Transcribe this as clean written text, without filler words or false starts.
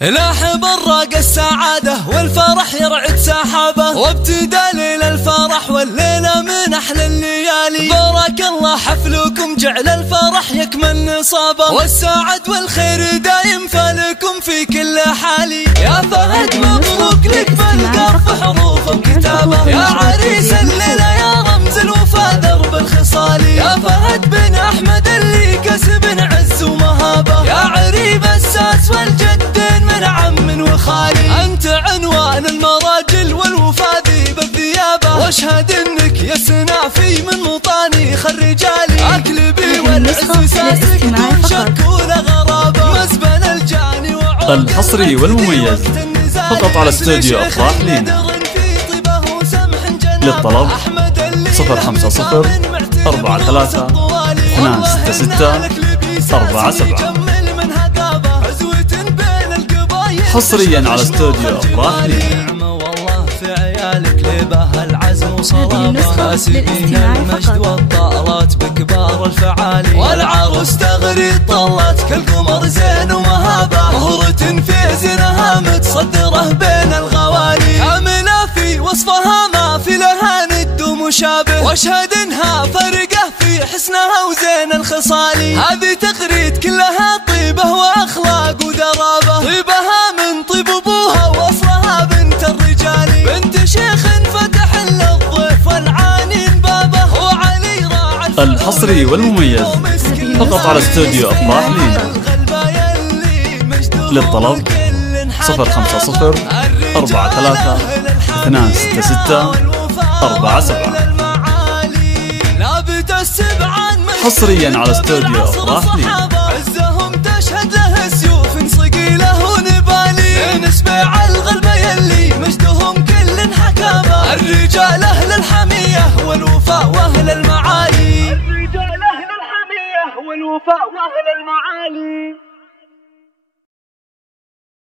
لاح براق السعادة والفرح يرعد سحابه، وابتدى ليل الفرح والليلة من أحلى الليالي. بارك الله حفلكم جعل الفرح يكمل نصابه، والسعد والخير دايم فالكم في كل حالي. يا فهد مبروك لك بالقرف حروف وكتابه، يا عريس الليلة يا رمز الوفا درب الخصالي. يا فهد بن أحمد اللي كسب عز ومهابه، يا عريب الساس والجدين من عم وخالي. أنت عنوان المراجل والوفا ذيب الثيابة، واشهد انك يا سنافي من مطانيخ الرجالي. اكلبي والعز ساسك دون شك ولا غرابة، مسبن الجاني الحصري والمميز فقط على استوديو أفراح لينا. للطلب 050 43 266 47. حصريا على استوديو أفراح لينا. والله في عيالك لبه العزم وصلابه، كاسبين المجد والطارات بكبار الفعالي. والعروس تغري طلت كالقمر زين ومهابه، مهرة في زينها متصدره بين الغوالي. كاملة في وصفها ما في لها ند ومشابه، واشهد انها فرقه في حسنها وزين الخصالي. هذه تغريد كلها طيبه واخلاق وذرابه، طيبها من طيب ابوها واصلها بنت الرجال. بنت شيخ فتح للضيف والعانين بابه، وعلي راعى الحصري والمميز فقط على استوديو أفراح لينا. للطلب 050 43 266 47. حصريا على استوديو أفراح لينا. عزهم تشهد له سيوف صقيله ونبالي، نسبع الغلبة يلي مجدهم كل حكامة. الرجال أهل الحمية والوفاء وأهل المعالي، الرجال أهل الحمية والوفاء وأهل المعالي.